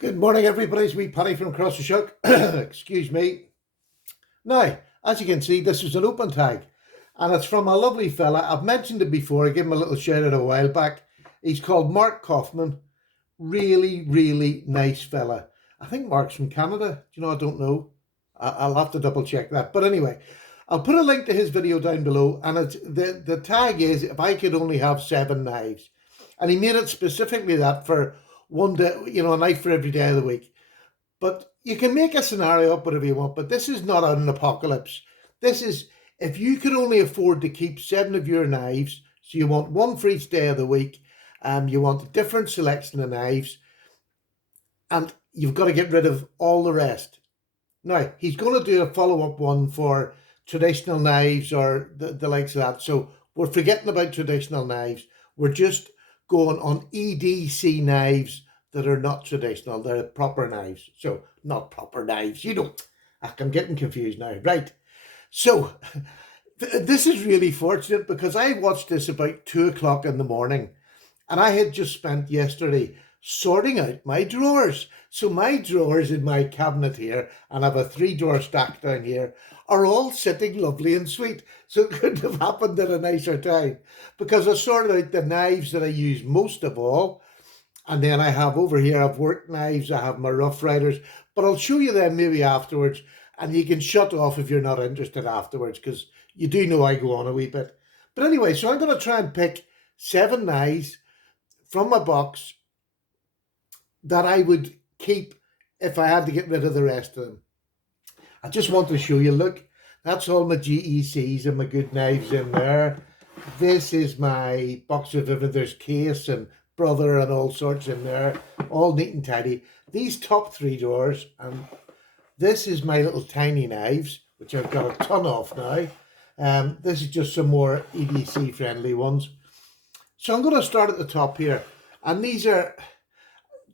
Good morning, everybody. It's me, Paddy from Across the Shuck. Excuse me. Now, as you can see, this is an open tag, and it's from a lovely fella. I've mentioned it before. I gave him a little shout out a while back. He's called Mark Coffman. Really, really nice fella. I think Mark's from Canada. Do you know, I don't know. I'll have to double check that. But anyway, I'll put a link to his video down below, and it's the tag is if I could only have 7 knives, and he made it specifically that for one day, a knife for every day of the week. But you can make a scenario up whatever you want, but this is not an apocalypse. This is if you could only afford to keep 7 of your knives, so you want one for each day of the week, you want a different selection of knives, and you've got to get rid of all the rest. Now, he's going to do a follow-up one for traditional knives or the likes of that. So we're forgetting about traditional knives. We're just going on EDC knives that are not traditional. They're proper knives. So not proper knives. I'm getting confused now. Right. So this is really fortunate because I watched this about 2 o'clock in the morning, and I had just spent yesterday sorting out my drawers. So my drawers in my cabinet here, and I have a 3-drawer stack down here, are all sitting lovely and sweet. So it couldn't have happened at a nicer time, because I sorted out the knives that I use most of all. And then I have over here, I've work knives, I have my Rough Riders, but I'll show you them maybe afterwards, and you can shut off if you're not interested afterwards, because you do know I go on a wee bit. But anyway, so I'm going to try and pick 7 knives from my box that I would keep if I had to get rid of the rest of them. I just want to show you, look, that's all my GECs and my good knives in there. This is my box of There's case and Brother and all sorts in there, all neat and tidy. These top 3 drawers, and this is my little tiny knives, which I've got a ton of now. This is just some more EDC friendly ones. So I'm going to start at the top here, and these are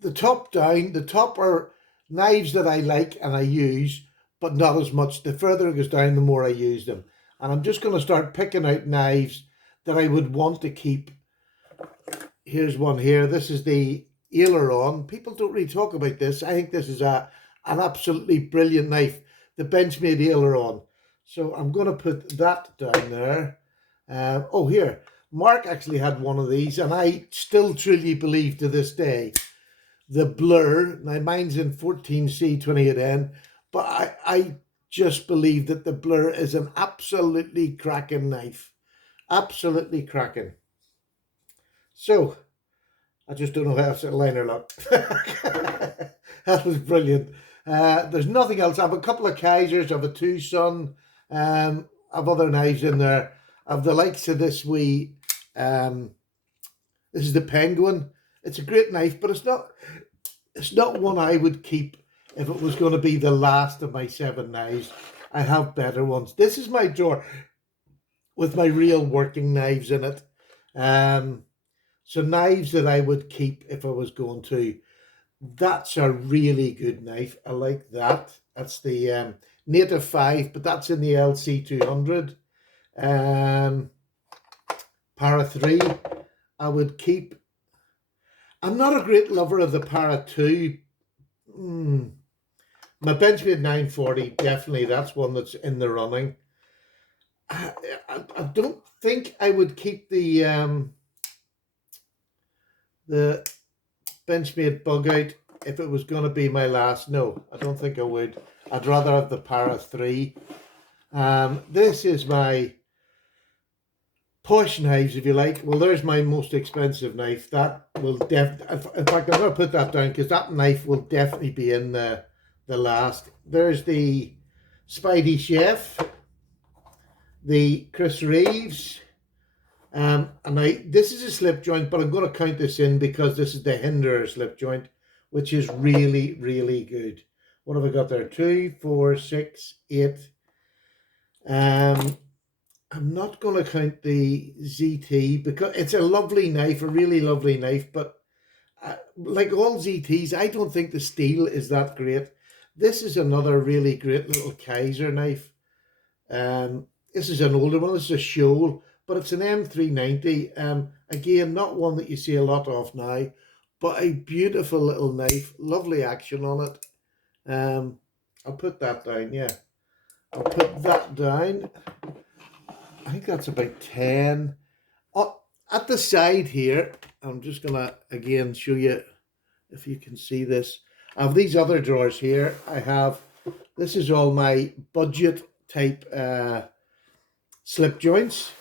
the top down. The top are knives that I like and I use, but not as much. The further it goes down, the more I use them. And I'm just going to start picking out knives that I would want to keep. Here's one here. This is the aileron. People don't really talk about this. I think this is an absolutely brilliant knife, the benchmade aileron. So I'm going to put that down there. Here. Mark actually had one of these, and I still truly believe to this day the Blur, now mine's in 14C28N, but I just believe that the Blur is an absolutely cracking knife. Absolutely cracking. So, I just don't know how to liner lock. That was brilliant. There's nothing else. I have a couple of Kaisers, I have a Tucson, I have other knives in there. I have the likes of this wee, this is the Penguin. It's a great knife, but it's not one I would keep if it was going to be the last of my 7 knives. I have better ones. This is my drawer with my real working knives in it. So knives that I would keep if I was going to. That's a really good knife. I like that. That's the Native 5, but that's in the LC200. Para 3, I would keep. I'm not a great lover of the Para 2. My benchmade 940, definitely, that's one that's in the running. I don't think I would keep the benchmade bug out if it was going to be my last. No, I don't think I would. I'd rather have the Para 3. This is my posh knives, if you like. Well, there's my most expensive knife. That will definitely, in fact, I'm going to put that down because that knife will definitely be in the last. There's the Spidey Chef, the Chris Reeves, and this is a slip joint, but I'm going to count this in because this is the hinderer slip joint, which is really, really good. What have I got there? 2, 4, 6, 8. I'm not going to count the ZT because it's a lovely knife, a really lovely knife, but like all ZTs, I don't think the steel is that great. This is another really great little Kaiser knife. This is an older one. This is a Shoal, but it's an M390. Again, not one that you see a lot of now, but a beautiful little knife, lovely action on it. I'll put that down, yeah. I'll put that down. I think that's about 10. Oh, at the side here, I'm just going to again show you if you can see this. I have these other drawers here. This is all my budget type slip joints.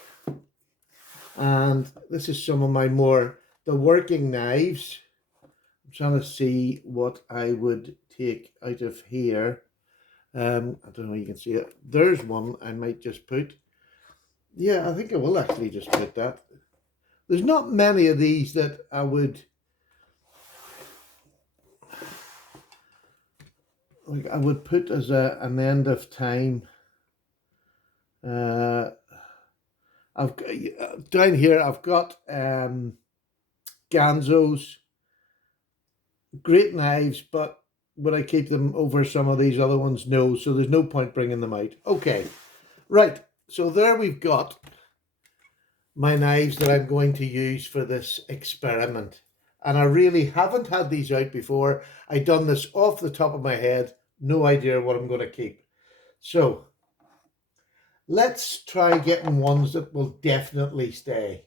And this is some of my the working knives. I'm trying to see what I would take out of here. I don't know if you can see it. There's one I might just put. Yeah, I think I will actually just put that. There's not many of these that I would put as an end of time. I've down here I've got Ganzos, great knives, but would I keep them over some of these other ones? No, so there's no point bringing them out. Okay, right, so there we've got my knives that I'm going to use for this experiment. And I really haven't had these out before. I've done this off the top of my head. No idea what I'm going to keep. So let's try getting ones that will definitely stay.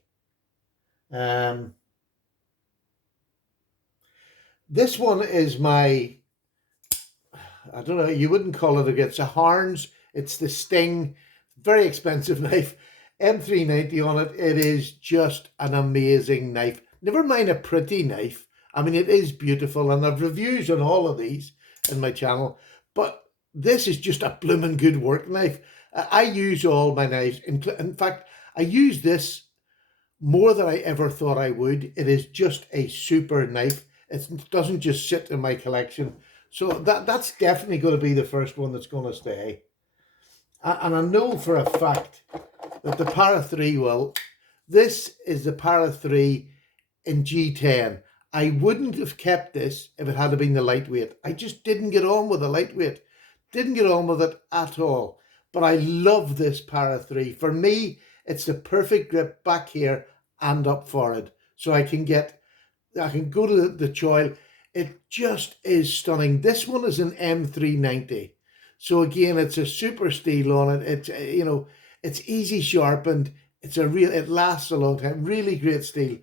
This one is my, I don't know, you wouldn't call it it's a Harns. It's the Sting, very expensive knife. M390 on it. It is just an amazing knife. Never mind a pretty knife. I mean, it is beautiful, and I've reviews on all of these in my channel, but this is just a blooming good work knife. I use all my knives. In fact, I use this more than I ever thought I would. It is just a super knife. It doesn't just sit in my collection. So that's definitely going to be the first one that's going to stay. And I know for a fact that the Para 3 will. This is the Para 3 in G10. I wouldn't have kept this if it had been the lightweight. I just didn't get on with the lightweight. Didn't get on with it at all. But I love this Para 3. For me, it's the perfect grip back here and up forward. So I can go to the choil. It just is stunning. This one is an M390. So again, it's a super steel on it. It's, it's easy sharpened. It lasts a long time. Really great steel.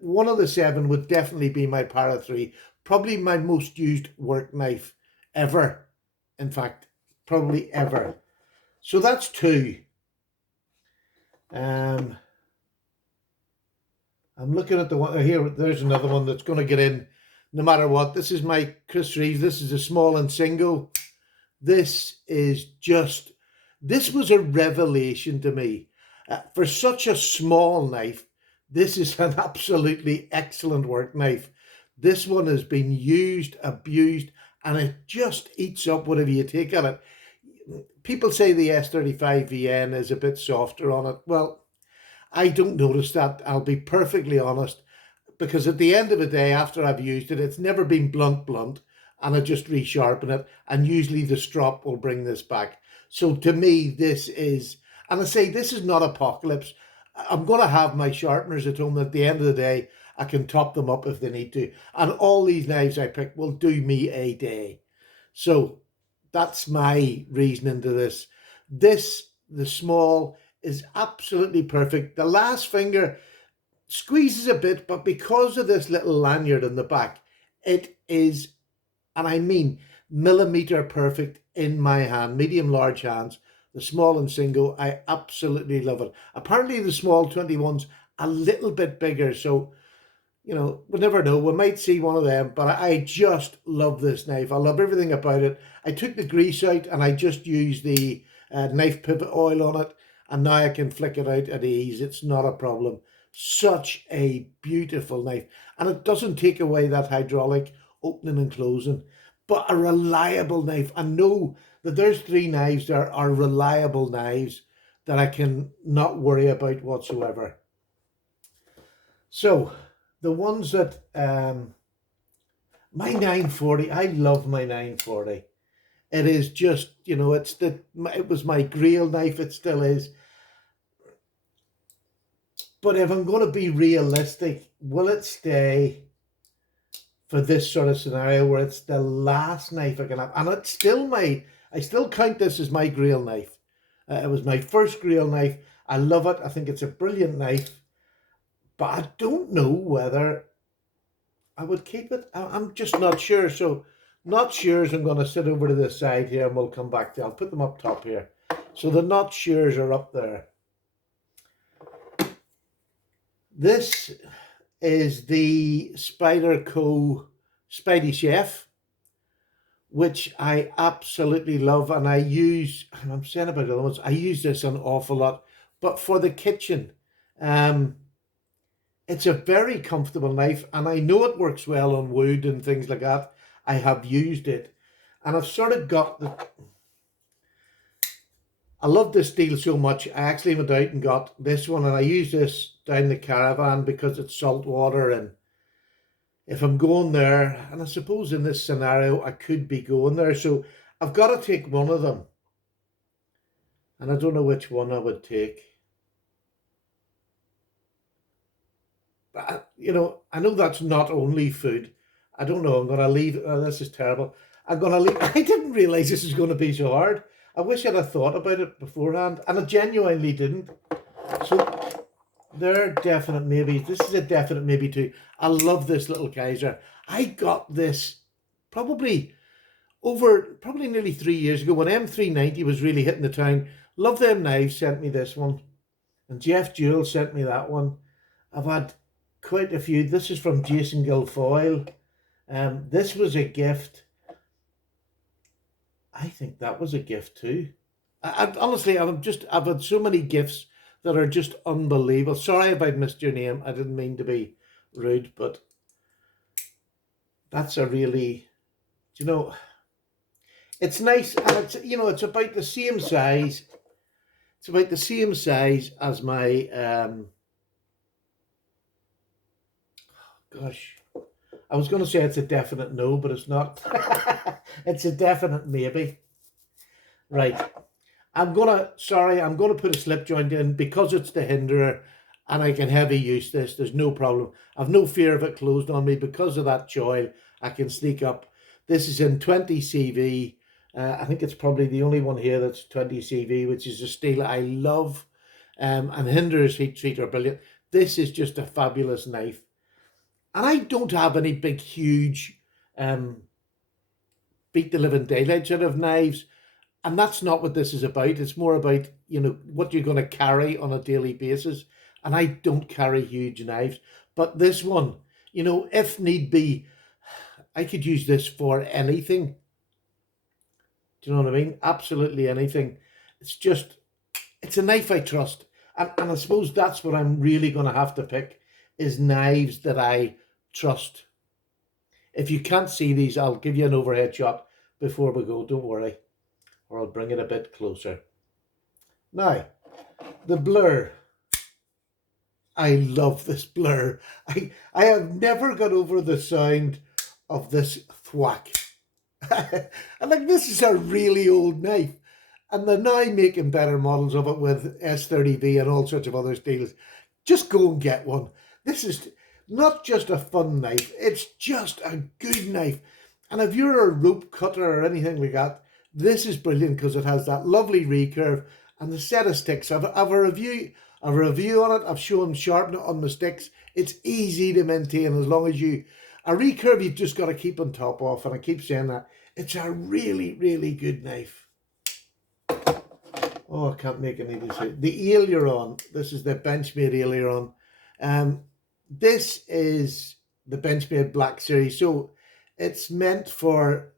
One of the 7 would definitely be my Para 3. Probably my most used work knife ever. In fact, probably ever. So that's 2. I'm looking at the one here. There's another one that's going to get in no matter what. This is my Chris Reeve. This is a small and single. This was a revelation to me. For such a small knife, this is an absolutely excellent work knife. This one has been used, abused, and it just eats up whatever you take at it. People say the S35 VN is a bit softer on it. Well, I don't notice that. I'll be perfectly honest, because at the end of the day, after I've used it, it's never been blunt, and I just resharpen it, and usually the strop will bring this back. So to me, this is, and I say this is not apocalypse. I'm going to have my sharpeners at home. At the end of the day, I can top them up if they need to. And all these knives I pick will do me a day. So that's my reasoning to this. The small, is absolutely perfect. The last finger squeezes a bit, but because of this little lanyard in the back, it is, and I mean millimeter perfect in my hand, medium large hands. The small and single, I absolutely love it. Apparently the small 21's a little bit bigger, so we'll never know. We might see one of them, but I just love this knife. I love everything about it. I took the grease out and I just used the knife pivot oil on it, and now I can flick it out at ease. It's not a problem. Such a beautiful knife, and it doesn't take away that hydraulic opening and closing, but a reliable knife. I know that there's 3 knives there are reliable knives that I can not worry about whatsoever. So the ones that my 940, I love my 940. It is just, it was my grill knife. It still is. But if I'm going to be realistic, will it stay? for this sort of scenario where it's the last knife I can have. And it's still I still count this as my grill knife. It was my first grill knife. I love it. I think it's a brilliant knife. But I don't know whether I would keep it. I'm just not sure. So not sures, I'm going to sit over to this side here and we'll come back to, I'll put them up top here. So the not sures are up there. This is the Spyderco Spidey Chef, which I absolutely love, and I use, I'm saying about other ones, I use this an awful lot, but for the kitchen, it's a very comfortable knife, and I know it works well on wood and things like that. I have used it, and I've sort of got the, I love this deal so much. I actually went out and got this one, and I use this down the caravan because it's salt water, and if I'm going there, and I suppose in this scenario I could be going there, so I've got to take one of them, and I don't know which one I would take. But you know, I know that's not only food. I don't know. I'm going to leave. Oh, this is terrible. I'm going to leave. I didn't realize this was going to be so hard. I wish I'd have thought about it beforehand, and I genuinely didn't. So they're definite maybes. This is a definite maybe too. I love this little Kaiser. I got this probably nearly 3 years ago when M390 was really hitting the town. Love Them Knives sent me this one, and Jeff Jewell sent me that one. I've had quite a few. This is from Jason Guilfoyle. This was a gift. I think that was a gift too. Honestly, I've had so many gifts that are just unbelievable. Sorry if I missed your name. I didn't mean to be rude, but that's a really, you know, it's nice, and it's, you know, it's about the same size. It's about the same size as my gosh. I was going to say it's a definite no, but it's not. It's a definite maybe. Right. I'm going to put a slip joint in because it's the hinderer and I can heavy use this. There's no problem. I've no fear of it closed on me because of that choil. I can sneak up. This is in 20 CV. I think it's probably the only one here that's 20 CV, which is a steel I love. And hinderers heat treat are brilliant. This is just a fabulous knife. And I don't have any big, huge, beat the living daylights out of knives. And that's not what this is about. It's more about, you know, what you're going to carry on a daily basis. And I don't carry huge knives. But this one, you know, if need be, I could use this for anything. Do you know what I mean? Absolutely anything. It's a knife I trust. And I suppose that's what I'm really going to have to pick, is knives that I trust. If you can't see these, I'll give you an overhead shot before we go. Don't worry. Or I'll bring it a bit closer. Now, the blur. I love this blur. I have never got over the sound of this thwack. And like, this is a really old knife. And they're now making better models of it with S30V and all sorts of other steels. Just go and get one. This is not just a fun knife, it's just a good knife. And if you're a rope cutter or anything like that, this is brilliant because it has that lovely recurve and the set of sticks. I've a review on it. I've shown sharpening on the sticks. It's easy to maintain as long as a recurve you've just got to keep on top of, and I keep saying that. It's a really, really good knife. Oh, I can't make any decision. The aileron. This is the benchmade aileron. This is the benchmade black series. So it's meant for,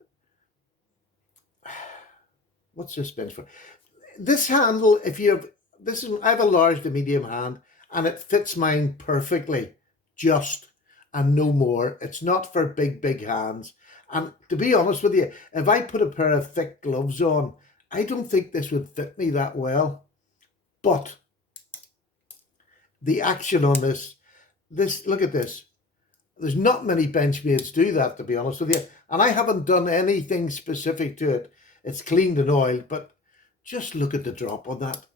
what's this bench for? This handle, if you have, I have a large to medium hand and it fits mine perfectly, just, and no more. It's not for big, big hands. And to be honest with you, if I put a pair of thick gloves on, I don't think this would fit me that well. But the action on this, look at this. There's not many benchmades do that, to be honest with you. And I haven't done anything specific to it. It's cleaned and oiled, but just look at the drop on that.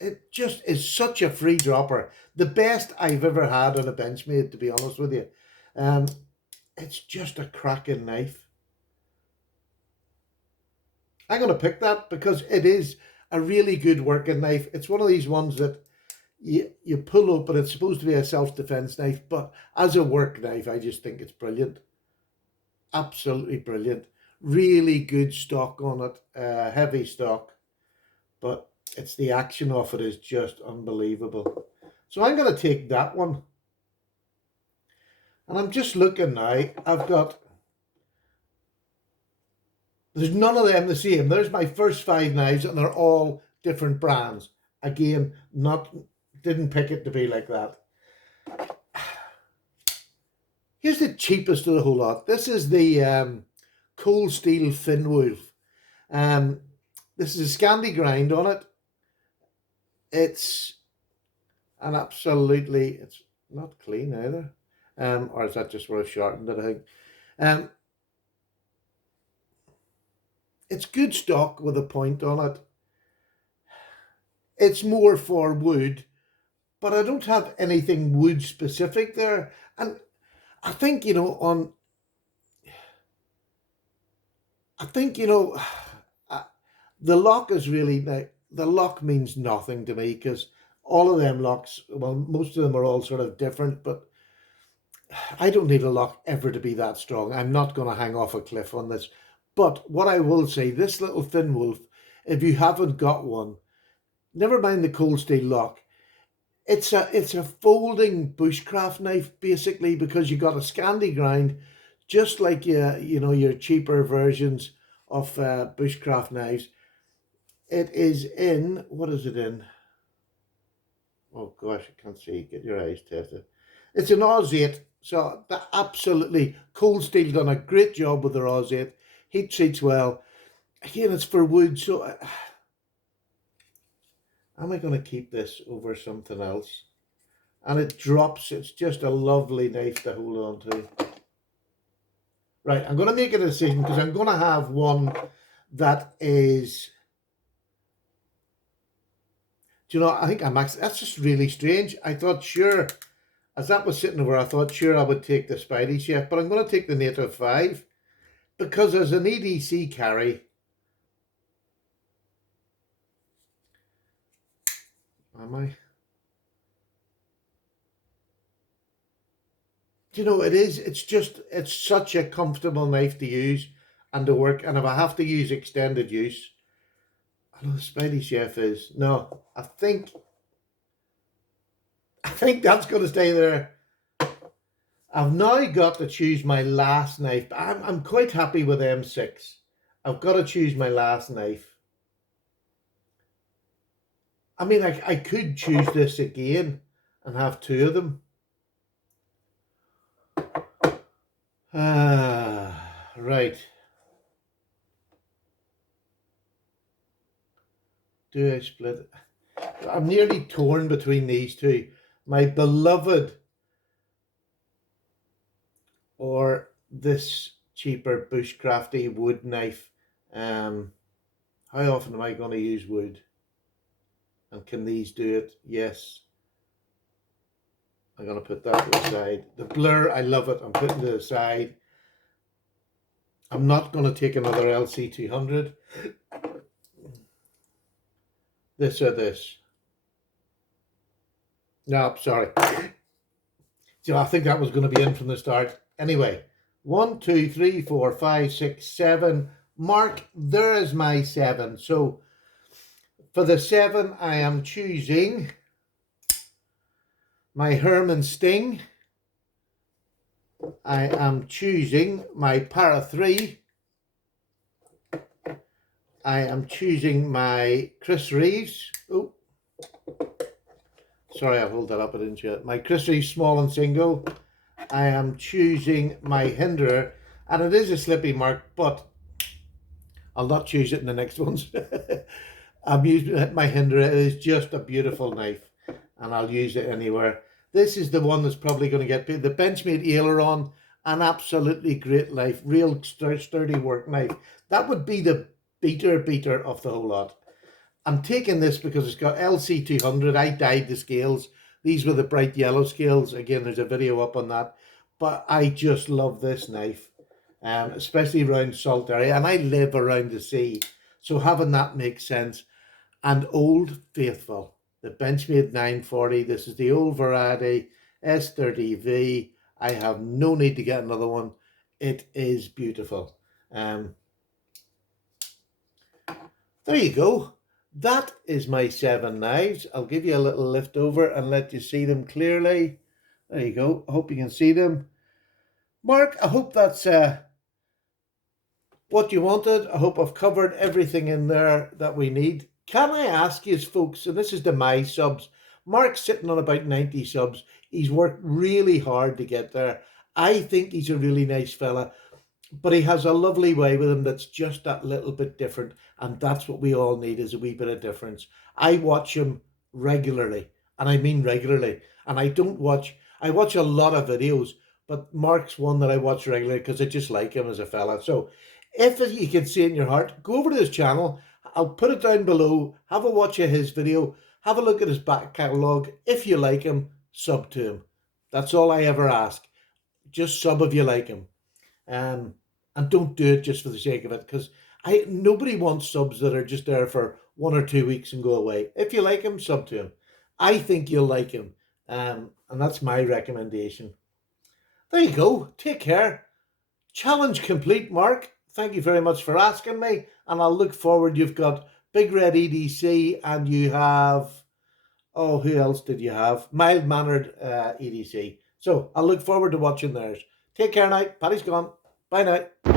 It just is such a free dropper. The best I've ever had on a benchmade, to be honest with you. It's just a cracking knife. I'm going to pick that because it is a really good working knife. It's one of these ones that you pull open. It's supposed to be a self-defense knife, but as a work knife, I just think it's brilliant. Absolutely brilliant. Really good stock on it, heavy stock, but it's the action of it is just unbelievable. So I'm going to take that one. And I'm just looking now. There's none of them the same. There's my first 5 knives and they're all different brands. Again, didn't pick it to be like that. Here's the cheapest of the whole lot. This is the cold steel fin wolf. This is a Scandi grind on it. It's it's not clean either. Or is that just where I've sharpened it, I think. It's good stock with a point on it. It's more for wood, but I don't have anything wood specific there. And I think, the lock is really, the lock means nothing to me because all of them locks, well, most of them are all sort of different, but I don't need a lock ever to be that strong. I'm not going to hang off a cliff on this. But what I will say, this little Thin Wolf, if you haven't got one, never mind the cold steel lock. It's a folding bushcraft knife basically because you got a Scandi grind, just like your cheaper versions of bushcraft knives. It is in, what is it in? Oh gosh, I can't see. Get your eyes tested. It's an Oz 8, so absolutely cold steel done a great job with their Oz 8. Heat treats well. Again, it's for wood, so am I going to keep this over something else? And it drops. It's just a lovely knife to hold on to. Right, I'm going to make a decision because I'm going to have one that is... Do you know, I think that's just really strange. I thought, sure, as that was sitting over, I thought, sure, I would take the Spidey Chef, but I'm going to take the Native 5 because as an EDC carry, am I? Do you know, it's such a comfortable knife to use and to work. And if I have to use extended use, I know the Spidey Chef is, no, I think that's going to stay there. I've now got to choose my last knife. I'm quite happy with M6. I've got to choose my last knife. I mean, I could choose this again and have 2 of them. Right. Do I split? I'm nearly torn between these 2. My beloved or this cheaper bushcrafty wood knife. How often am I going to use wood? And can these do it? Yes. I'm going to put that to the side. The blur, I love it. I'm putting it to the side. I'm not going to take another LC200. This or this. No, sorry. So I think that was going to be in from the start. Anyway, 1, 2, 3, 4, 5, 6, 7. Mark, there is my 7. So for the 7, I am choosing my Herman Sting. I am choosing my Para 3. I am choosing my Chris Reeves. Oh, sorry, I'll hold that up. I didn't show it. My Chris Reeves small and single. I am choosing my hinderer, and it is a slippy mark, but I'll not choose it in the next ones. I'm using my hinderer. It is just a beautiful knife, and I'll use it anywhere. This is the one that's probably going to get paid. The benchmade aileron, an absolutely great knife, real sturdy work knife. That would be the beater of the whole lot. I'm taking this because it's got LC200. I dyed the scales. These were the bright yellow scales. Again, there's a video up on that. but I just love this knife, especially around salt area. And I live around the sea, so having that makes sense. And Old Faithful, the Benchmade 940. This is the old variety, S30V. I have no need to get another one. It is beautiful. There you go. That is my 7 knives. I'll give you a little lift over and let you see them clearly. There you go. I hope you can see them. Mark, I hope that's what you wanted. I hope I've covered everything in there that we need. Can I ask you, folks, and this is to my subs, Mark's sitting on about 90 subs. He's worked really hard to get there. I think he's a really nice fella, but he has a lovely way with him that's just that little bit different, and that's what we all need, is a wee bit of difference. I watch him regularly, and I mean regularly, and I watch a lot of videos, but Mark's one that I watch regularly because I just like him as a fella. So if you can see it in your heart, go over to his channel. I'll put it down below. Have a watch of his video. Have a look at his back catalogue. If you like him, sub to him. That's all I ever ask. Just sub if you like him. And don't do it just for the sake of it, because nobody wants subs that are just there for 1 or 2 weeks and go away. If you like him, sub to him. I think you'll like him. And that's my recommendation. There you go. Take care. Challenge complete, Mark. Thank you very much for asking me, and I'll look forward. You've got Big Red EDC, and you have, oh, who else did you have? Mild Mannered EDC. So I'll look forward to watching theirs. Take care now. Paddy's gone. Bye now.